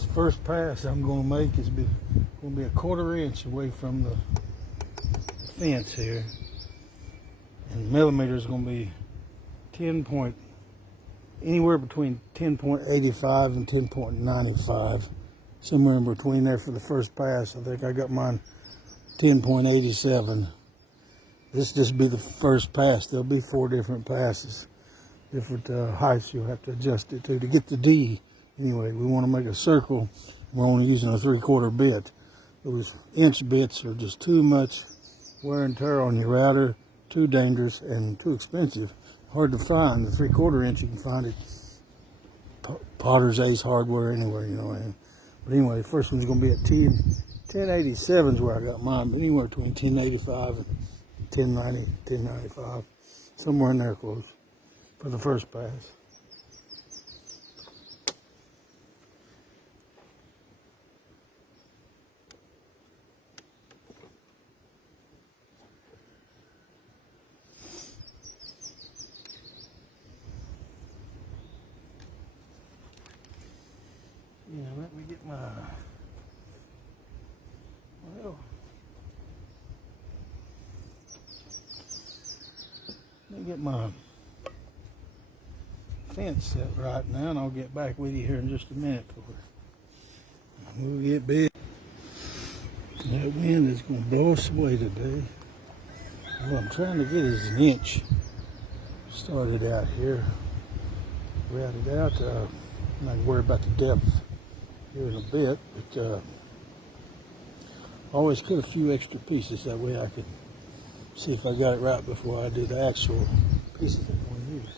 This first pass I'm going to make is going to be a 1/4 inch away from the fence here, and millimeters going to be anywhere between 10.85 and 10.95, somewhere in between there for the first pass. I think I got mine 10.87. This just be the first pass. There'll be 4 different passes, different heights you'll have to adjust it to get the D. Anyway, we want to make a circle. We're only using a 3/4 bit. Those inch bits are just too much wear and tear on your router, too dangerous and too expensive. Hard to find. The 3/4 inch, you can find it Potter's Ace Hardware anywhere, you know. But anyway, the first one's going to be at 1087 is where I got mine, but anywhere between 1085 and 1090, 1095, somewhere in there close for the first pass. Yeah, let me get my, well, let me get my fence set right now, and I'll get back with you here in just a minute for it. We'll get big. That wind is going to blow us away today. What I'm trying to get is an inch started out here. Routed out. I'm not worried about the depth here in a bit, but always cut a few extra pieces, that way I could see if I got it right before I do the actual pieces that I'm going to use.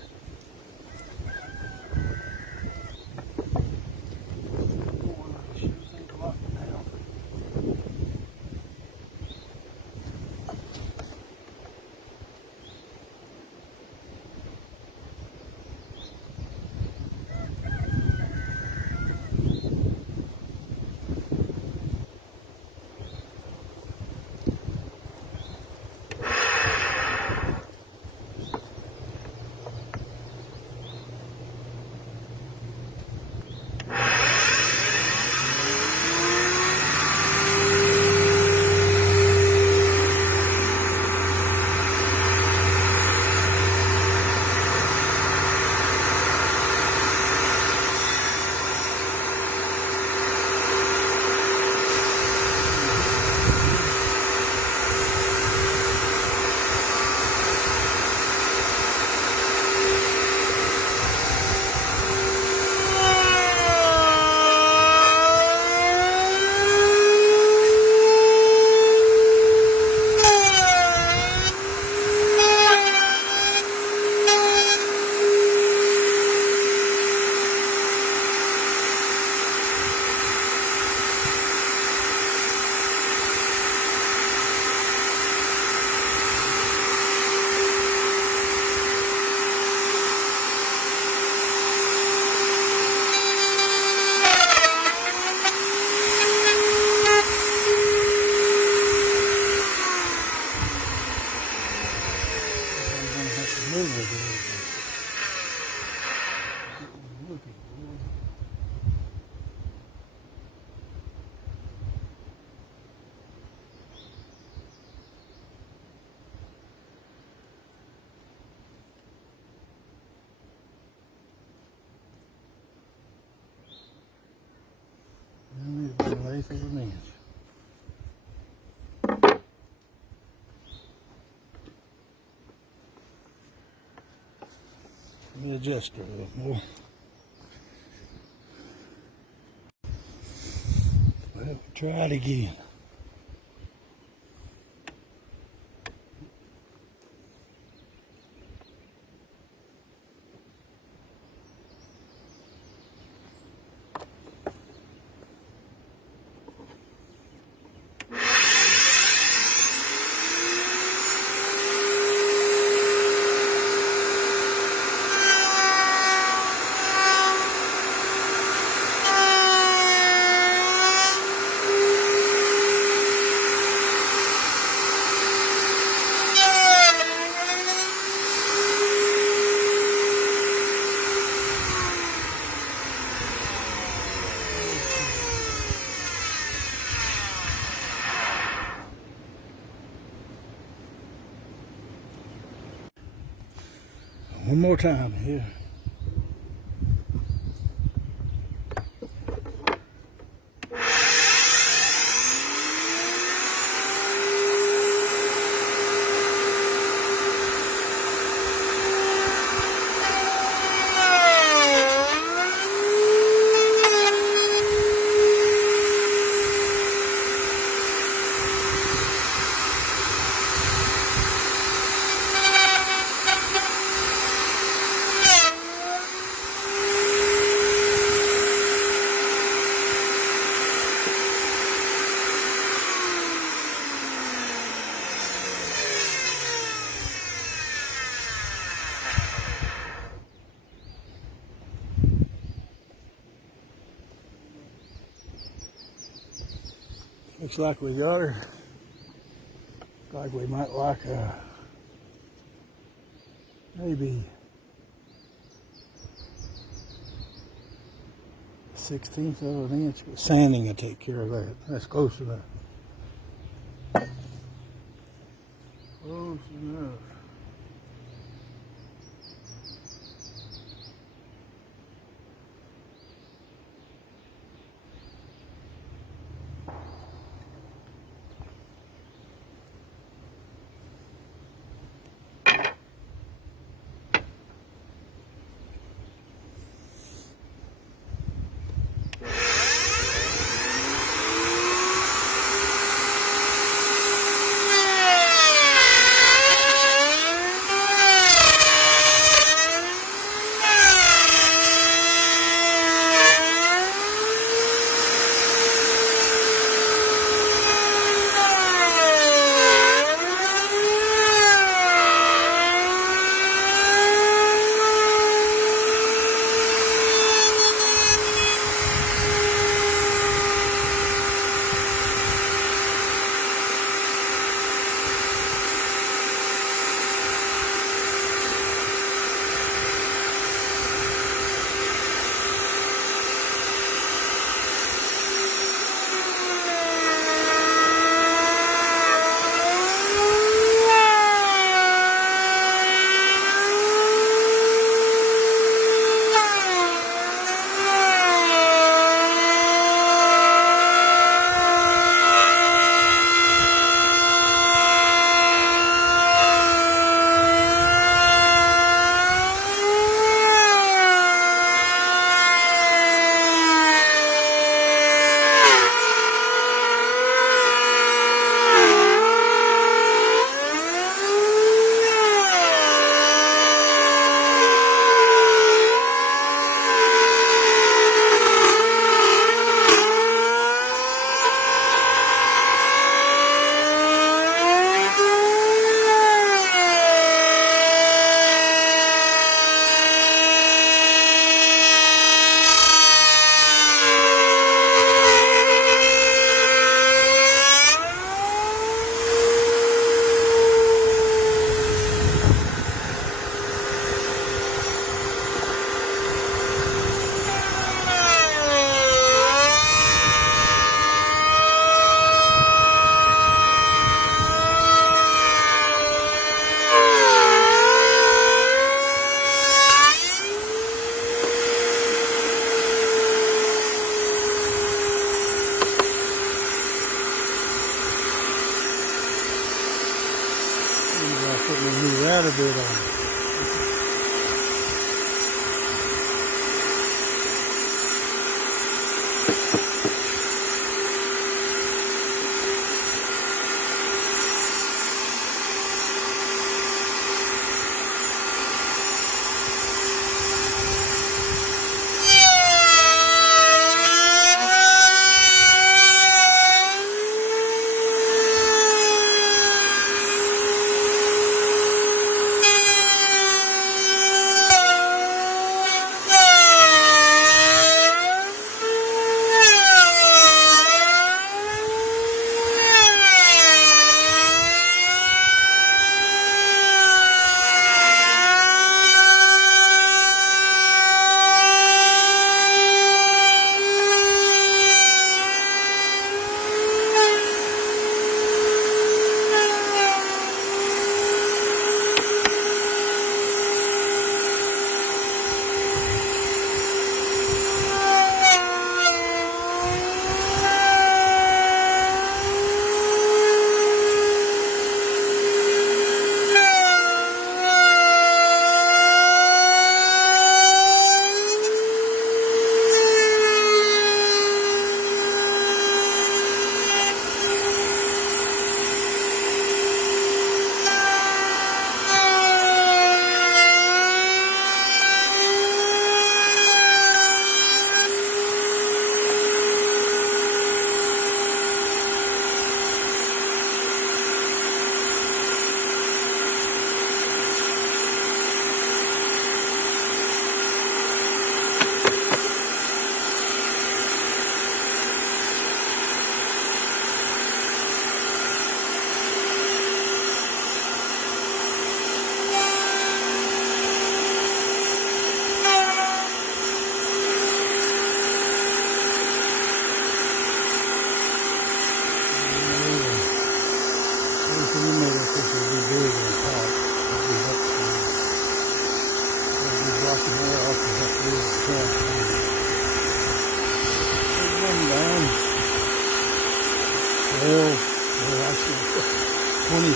About an eighth of an inch. Let me adjust her a little more. Well, try it again. One more time here. Looks like we got her. Like we might like maybe 1/16 of an inch, but sanding will take care of that. That's close enough. Close enough.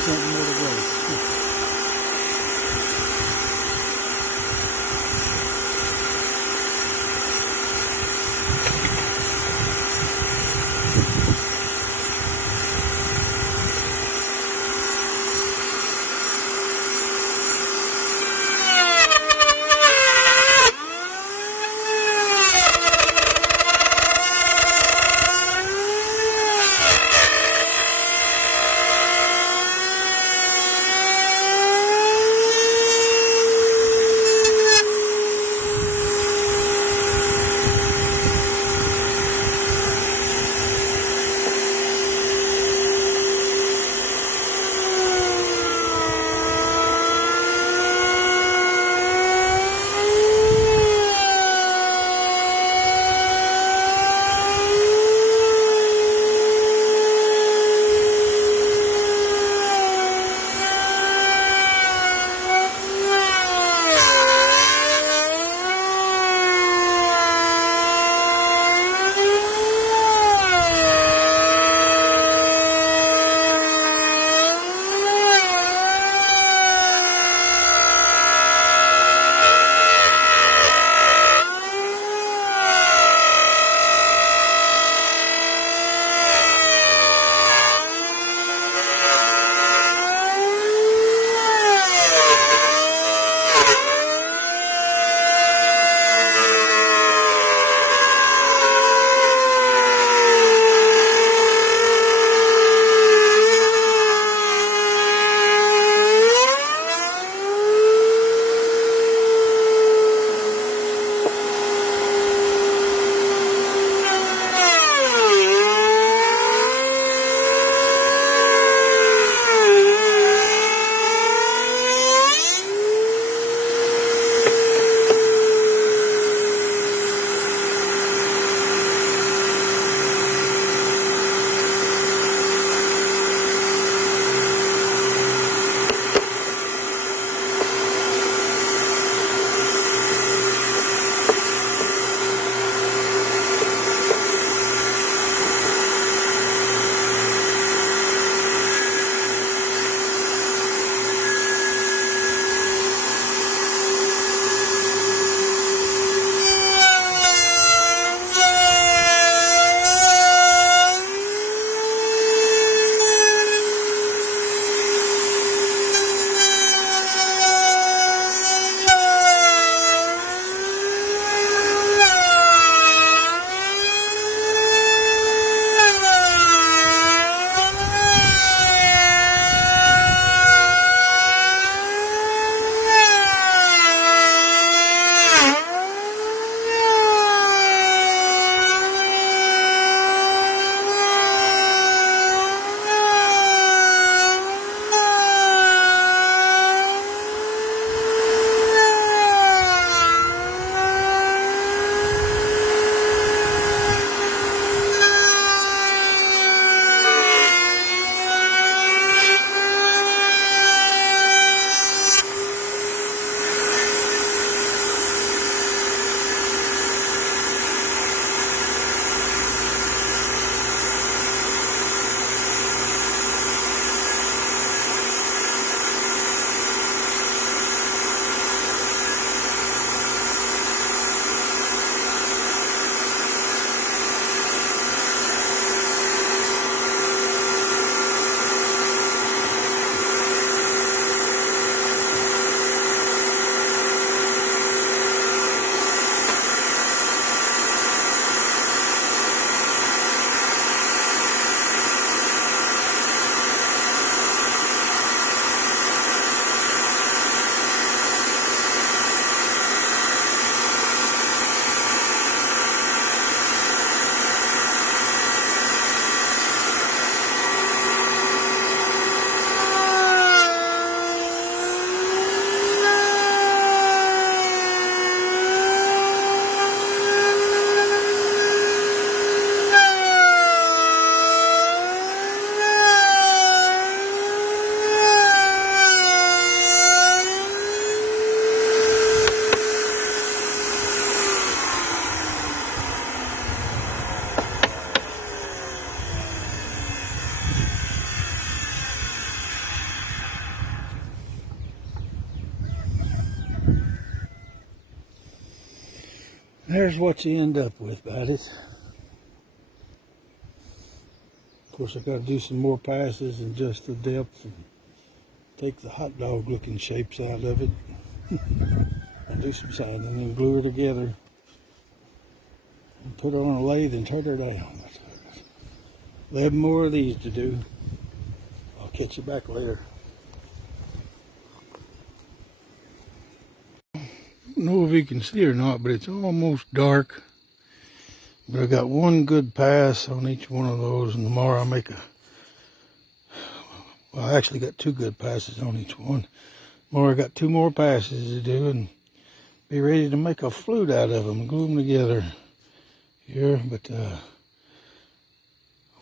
10% more to go. there's what you end up with about it. Of course, I got to do some more passes and adjust the depth and take the hot dog looking shapes out of it. And do some sanding and glue it together. And put it on a lathe and turn it down. 11 more of these to do. I'll catch you back later. I don't know if you can see or not, but it's almost dark. But I got one good pass on each one of those, and tomorrow I'll make well, I actually got 2 good passes on each one. Tomorrow I got 2 more passes to do and be ready to make a flute out of them and glue them together here. But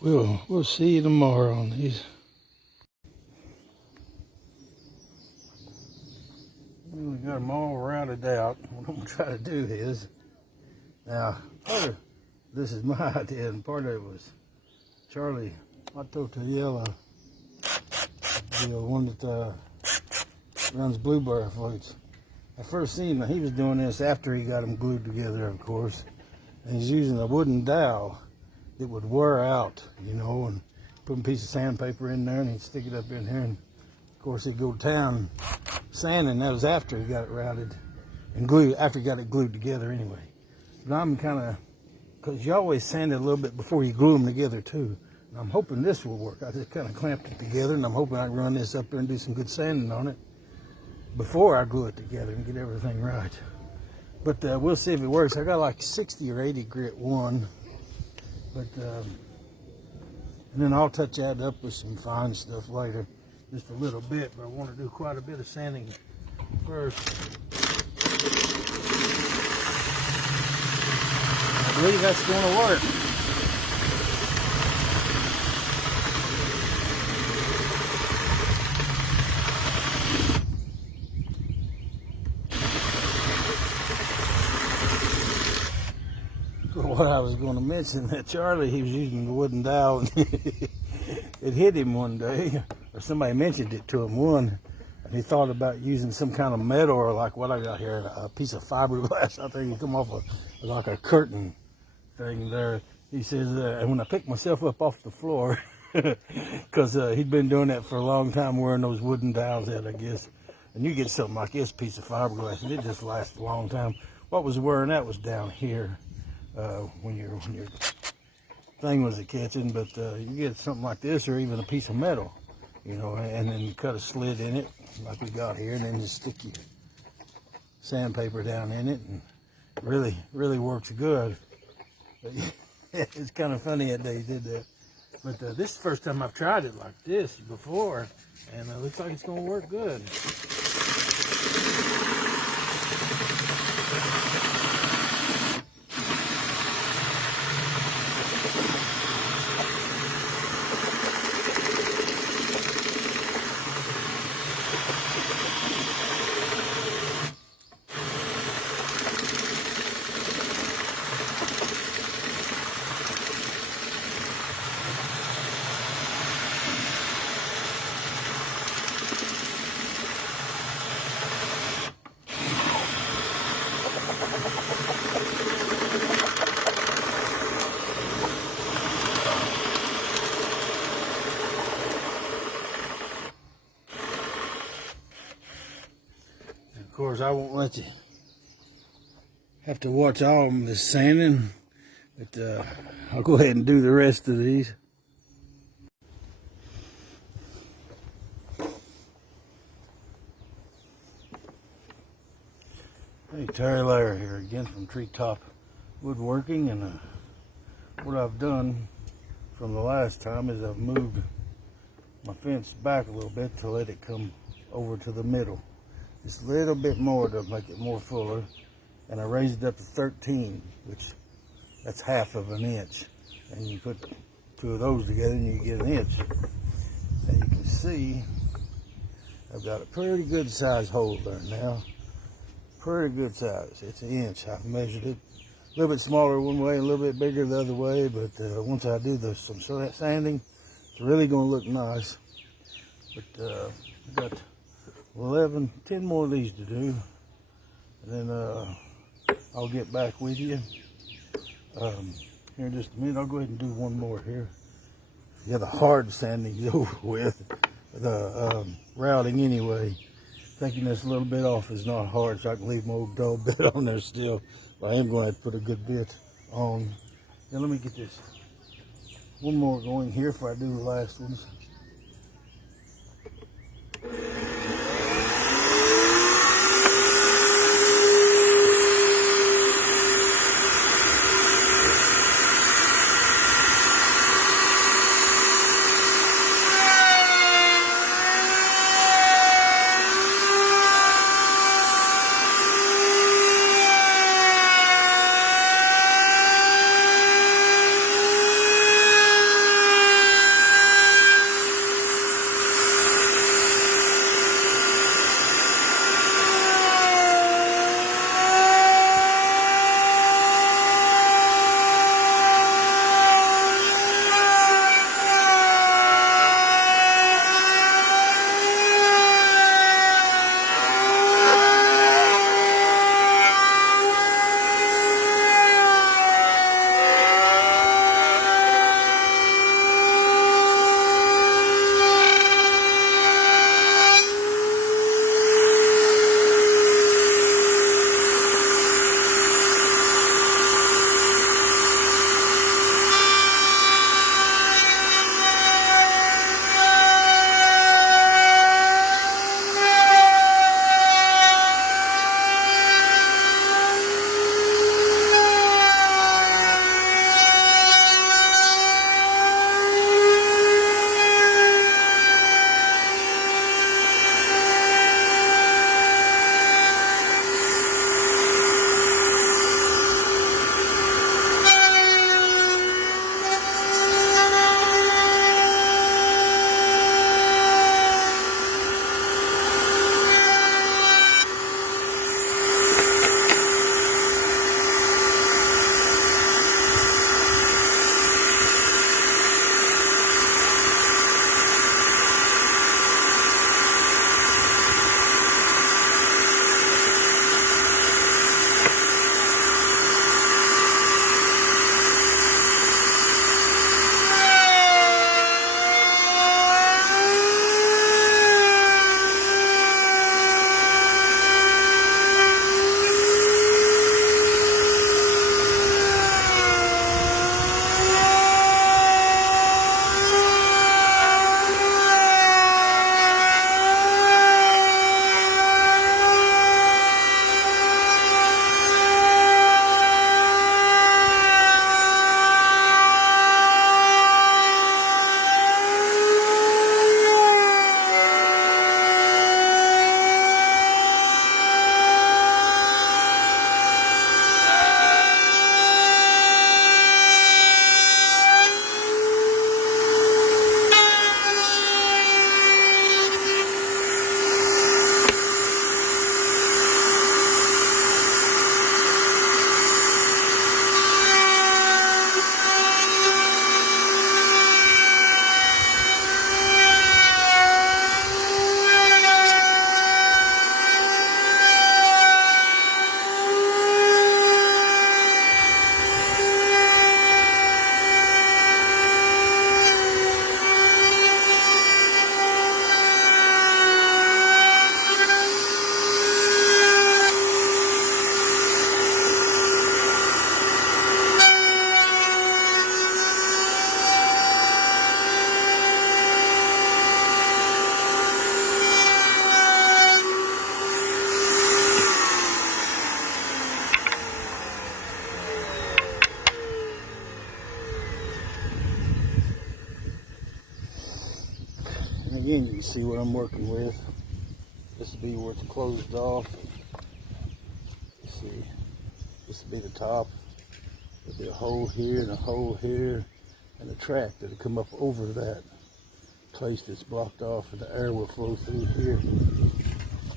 we'll see you tomorrow on these. We got them all routed out. What I'm gonna try to do is, now part of this is my idea, and part of it was Charlie Matotoyela, the one that runs Blueberry Flutes. I first seen him, he was doing this after he got them glued together, of course. And he's using a wooden dowel that would wear out, you know, and put a piece of sandpaper in there and he'd stick it up in here. And of course he'd go to town sanding. That was after he got it routed and glued, after he got it glued together anyway. But I'm kind of, because you always sand it a little bit before you glue them together too. And I'm hoping this will work. I just kind of clamped it together and I'm hoping I can run this up there and do some good sanding on it before I glue it together and get everything right. But we'll see if it works. I got like 60 or 80 grit one. But, and then I'll touch that up with some fine stuff later. Just a little bit, but I want to do quite a bit of sanding first. I believe that's going to work. What I was going to mention, that Charlie, he was using the wooden dowel and it hit him one day, or somebody mentioned it to him and he thought about using some kind of metal, or like what I got here, a piece of fiberglass. I think it come off like a curtain thing there. He says, and when I picked myself up off the floor, because he'd been doing that for a long time, wearing those wooden dowels out, I guess. And you get something like this piece of fiberglass and it just lasts a long time. What was wearing out was down here. When your thing was a catching, but you get something like this, or even a piece of metal, you know, and then you cut a slit in it like we got here, and then just stick your sandpaper down in it, and really works good. It's kind of funny that they did that, but this is the first time I've tried it like this before, and it looks like it's going to work good. Of course, I won't let you have to watch all of this sanding, but I'll go ahead and do the rest of these. Hey, Terry Lair here again from Treetop Woodworking, and what I've done from the last time is I've moved my fence back a little bit to let it come over to the middle. Just a little bit more to make it more fuller, and I raised it up to 13, which that's half of an inch, and you put 2 of those together and you get an inch. And you can see I've got a pretty good size hole there now. Pretty good size. It's an inch. I've measured it a little bit smaller one way and a little bit bigger the other way, but once I do some sanding, it's really going to look nice. But I've got 10 more of these to do, and then I'll get back with you here in just a minute. I'll go ahead and do one more here. Yeah, the hard sanding's over with. The routing anyway. Taking this a little bit off is not hard, so I can leave my old dull bit on there still. But I am going to have to put a good bit on. Now let me get this one more going here before I do the last ones. Again, you can see what I'm working with. This will be where it's closed off. Let's see, this will be the top. There'll be a hole here and a hole here, and a track that'll come up over that place that's blocked off, and the air will flow through here.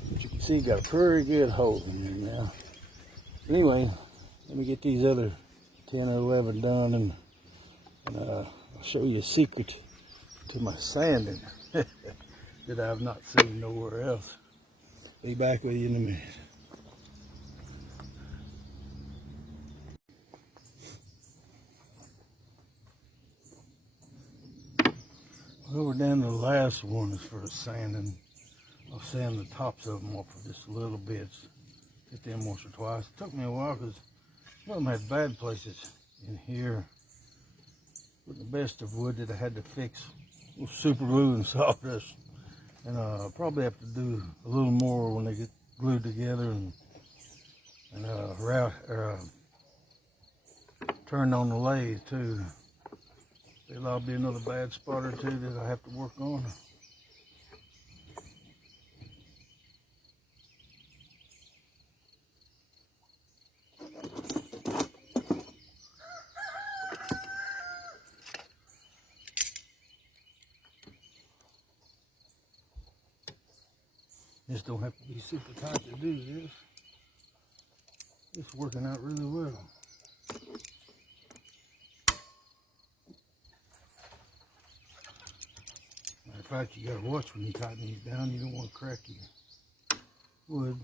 But you can see, got a pretty good hole in there now. Anyway, let me get these other 10 or 11 done, and I'll show you a secret to my sanding that I've not seen nowhere else. Be back with you in a minute. Well, we're down to the last one as far as sanding. I'll sand the tops of them off for just a little bit. Hit them once or twice. It took me a while because some of them had bad places in here. With the best of wood that I had to fix with super glue and sawdust. And I'll probably have to do a little more when they get glued together and turned on the lathe too. There'll be another bad spot or two that I have to work on. This don't have to be super tight to do this. It's working out really well. Matter of fact, you gotta watch when you tighten these down. You don't want to crack your wood.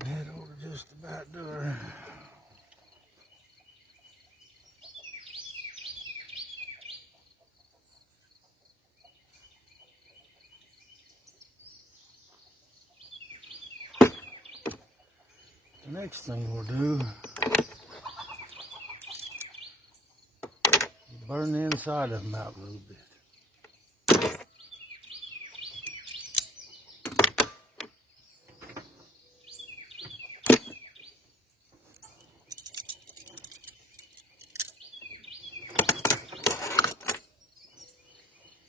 That ought to just about do her. The next thing we'll do is burn the inside of them out a little bit.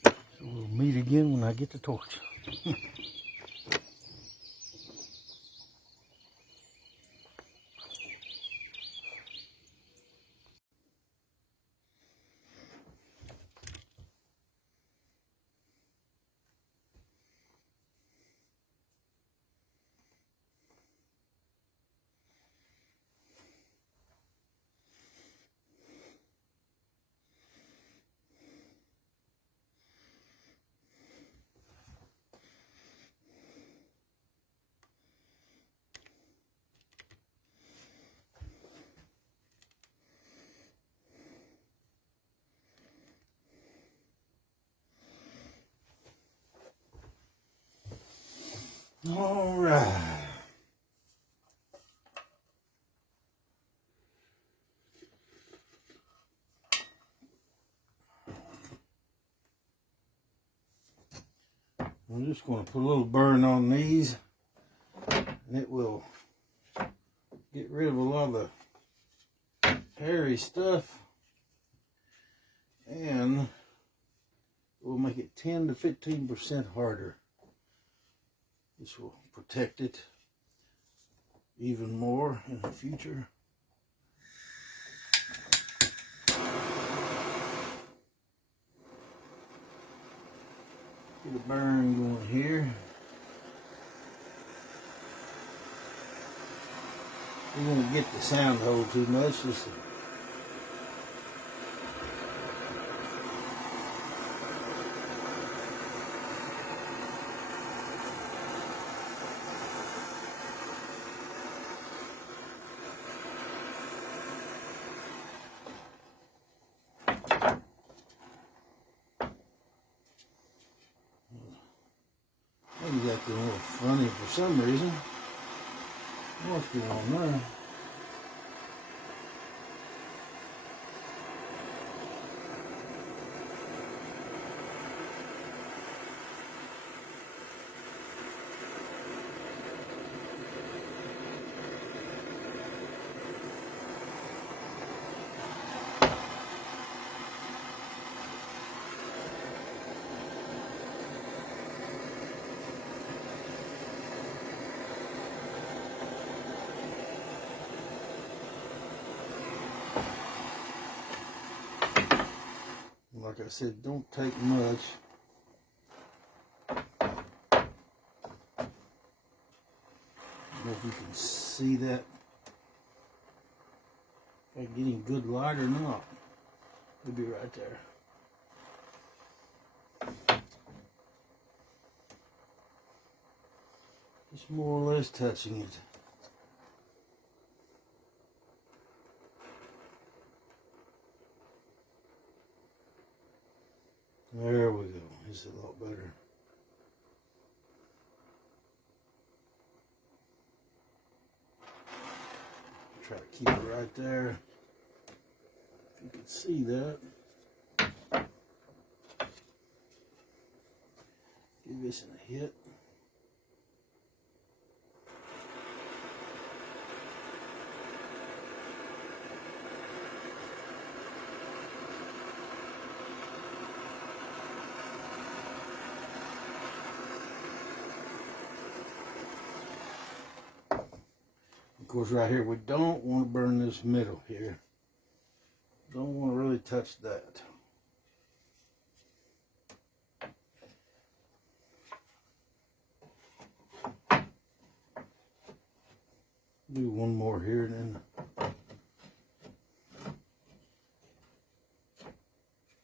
So we'll meet again when I get the torch. All right. I'm just going to put a little burn on these, and it will get rid of a lot of the hairy stuff, and it will make it 10 to 15% harder. This will protect it even more in the future. Get a burn going here. We won't get the sound hole too much. Just maybe got a little funny for some reason. What's going on there? like I said, don't take much. I don't know if you can see that. If I get any good light or not. It'll be right there. Just more or less touching it. There we go. It's a lot better. Try to keep it right there. If you can see that. Give this a hit. Of course, right here, we don't want to burn this middle here. Don't want to really touch that. Do one more here, and then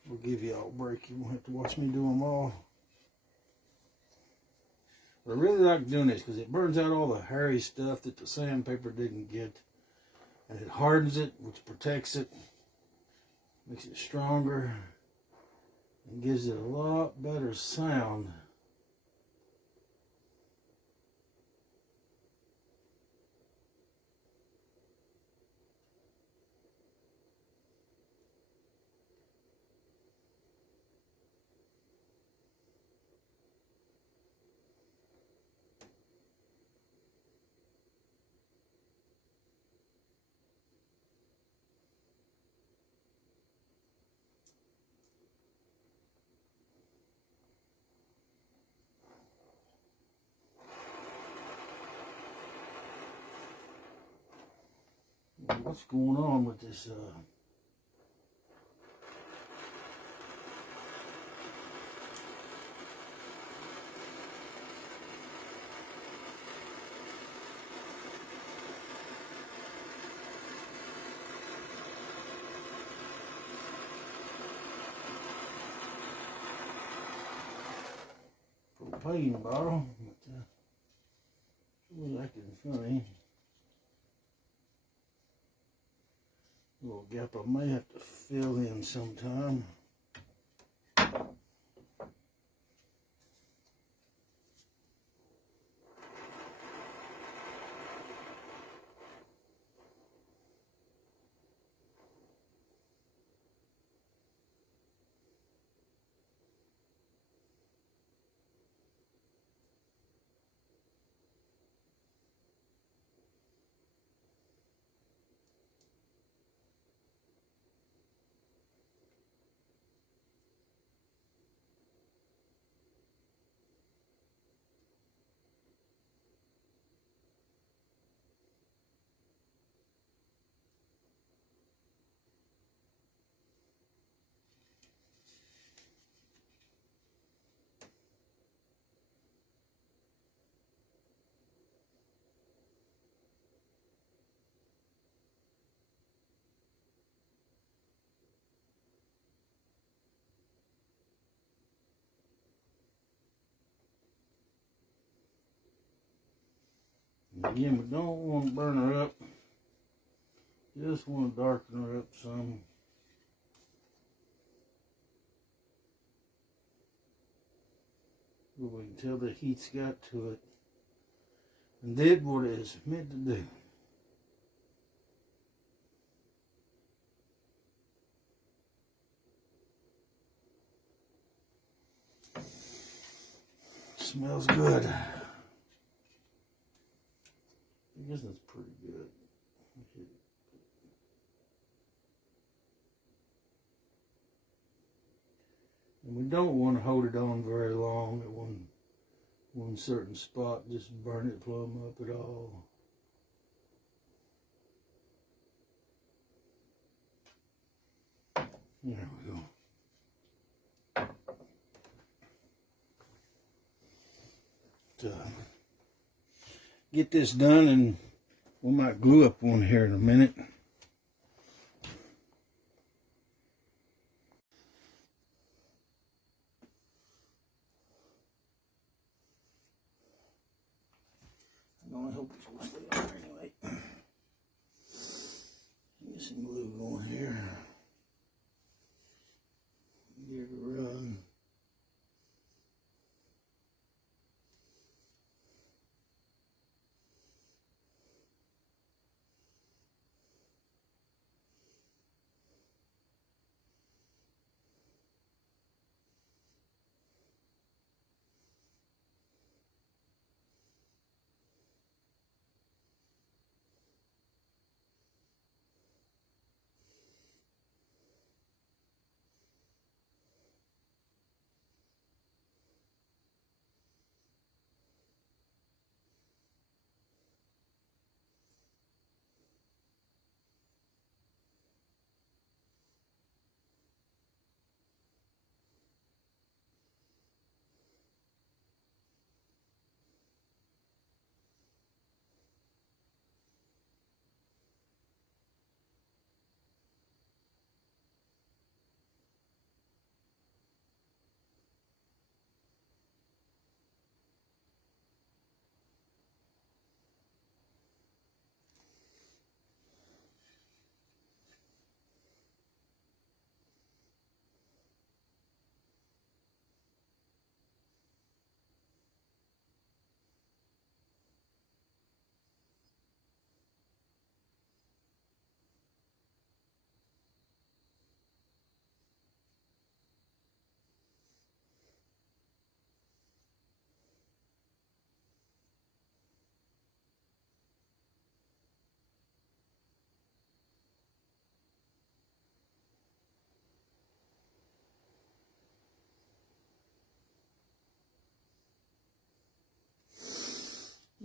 we'll give you all a break. You won't have to watch me do them all. But I really like doing this because it burns out all the hairy stuff that the sandpaper didn't get. And it hardens it, which protects it, makes it stronger, and gives it a lot better sound. What's going on with this propane bottle? It's acting funny. A little gap I may have to fill in sometime. Again, we don't want to burn her up. Just want to darken her up some. But we can tell the heat's got to it and did what it is meant to do. Smells good. I guess that's pretty good. And we don't want to hold it on very long at one certain spot. Just burn it plumb up at all. There we go. get this done, and we might glue up one here in a minute. I only hope it's going to stay on there anyway. Get some glue going here. Get it to run.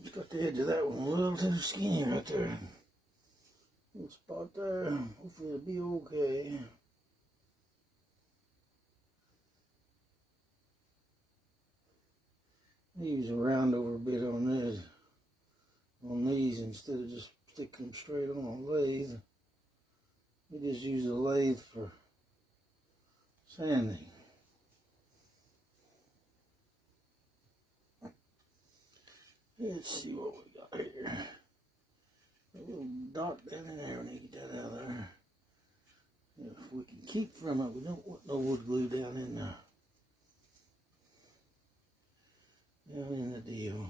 Just got the edge of that one a little too skinny right there. Little spot there. Hopefully it'll be okay. Use a round over a bit on this, on these, instead of just sticking them straight on a lathe. We just use a lathe for sanding. Let's see what we got here. A little dot down in there. We need to get that out of there. If we can keep from it, we don't want no wood glue down in there. Down in the deal.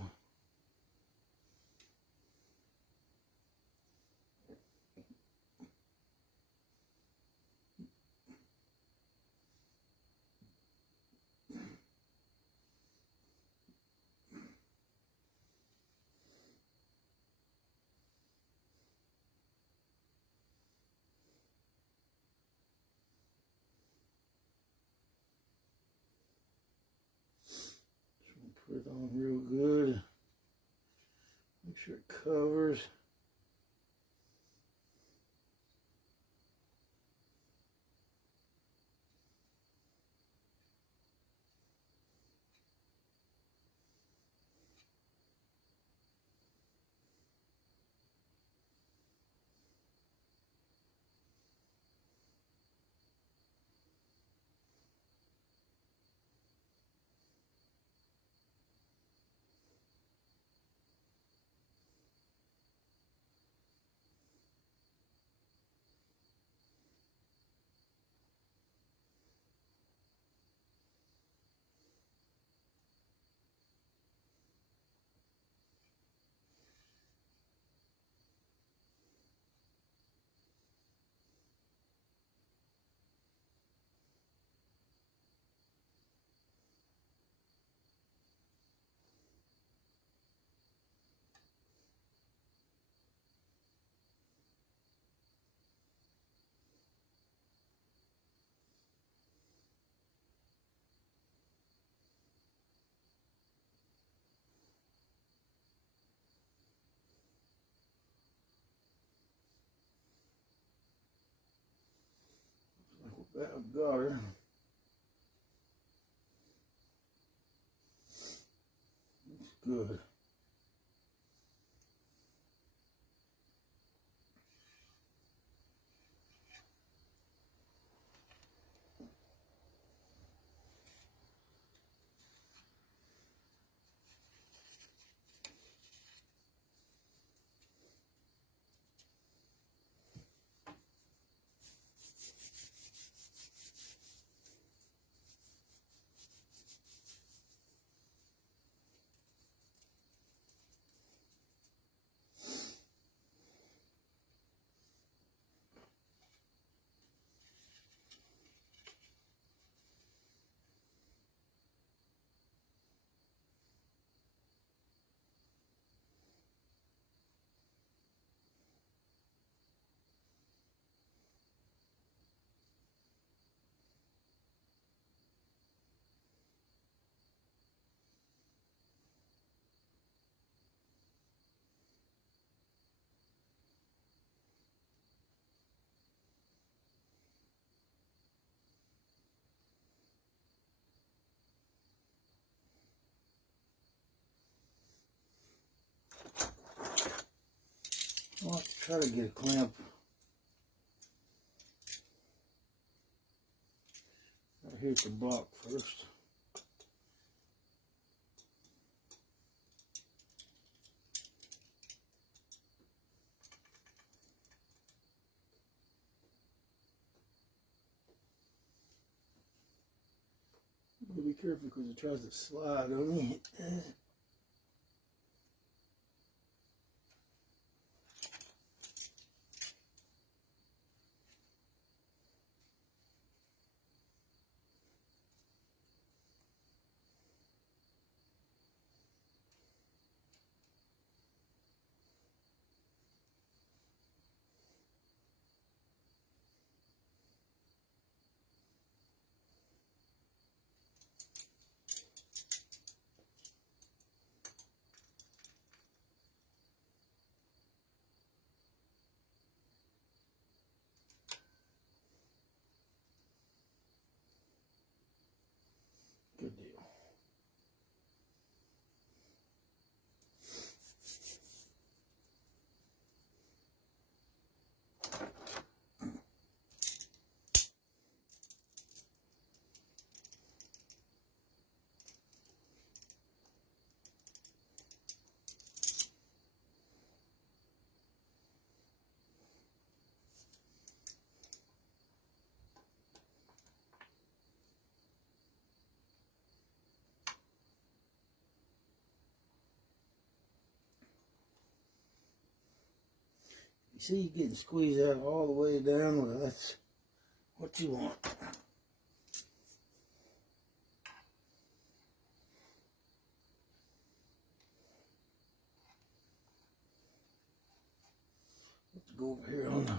Put it on real good. Make sure it covers. That got her. Let's good. I'll try to get a clamp. I'll hit the block first. Be careful because it tries to slide on me. Good deal. You see you getting squeezed out all the way down, well that's what you want. Let's go over here on the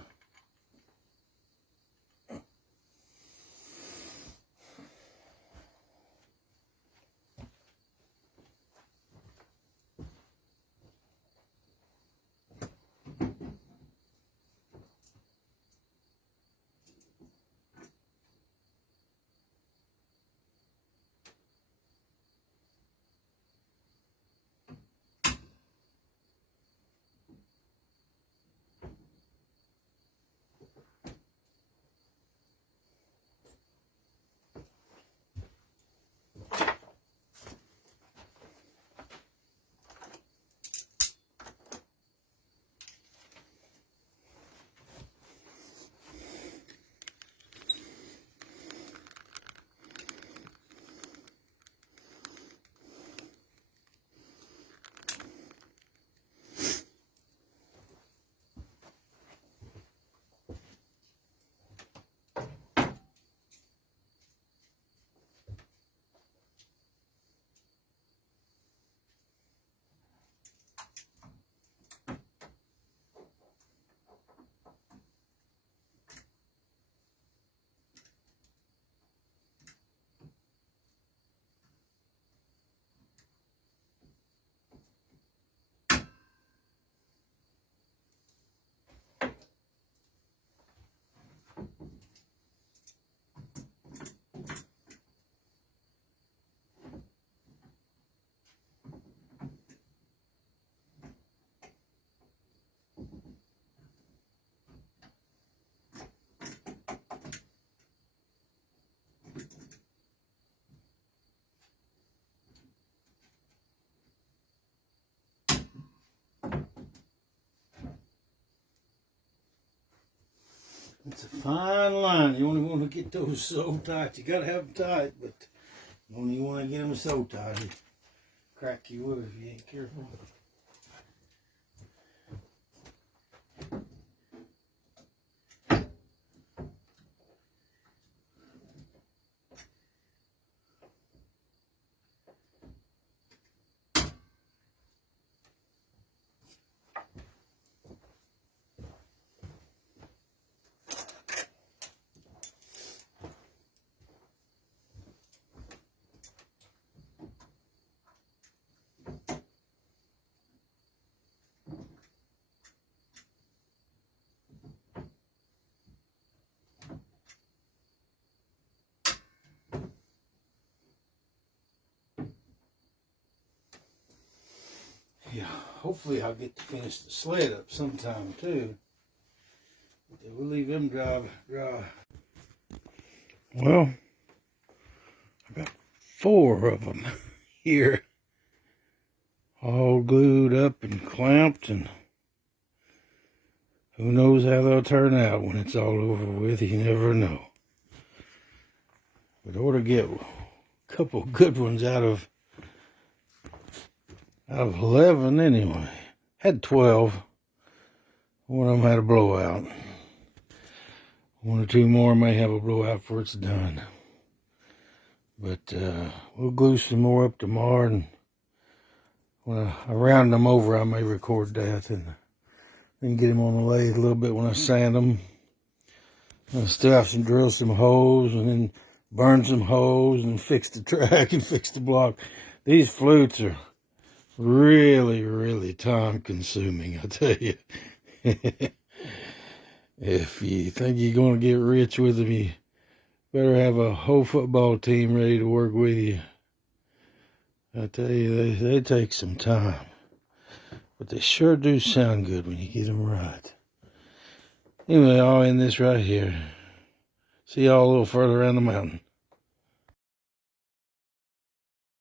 It's a fine line. You only want to get those so tight. You got to have them tight, but you only want to get them so tight. You crack your wood if you ain't careful. Yeah, hopefully I'll get to finish the sled up sometime too. We'll leave them dry. Well, I got 4 of them here, all glued up and clamped, and who knows how they'll turn out when it's all over with. You never know. But I ought to get a couple good ones out of 11 anyway. Had 12. One of them had a blowout. 1 or 2 more may have a blowout before it's done. But we'll glue some more up tomorrow, and when I round them over, I may record that and then get them on the lathe a little bit when I sand them. I'll still have to drill some holes and then burn some holes and fix the track and fix the block. These flutes are really, really time consuming, I tell you. If you think you're going to get rich with them, you better have a whole football team ready to work with you. I tell you, they take some time. But they sure do sound good when you get them right. Anyway, I'll end this right here. See y'all a little further around the mountain.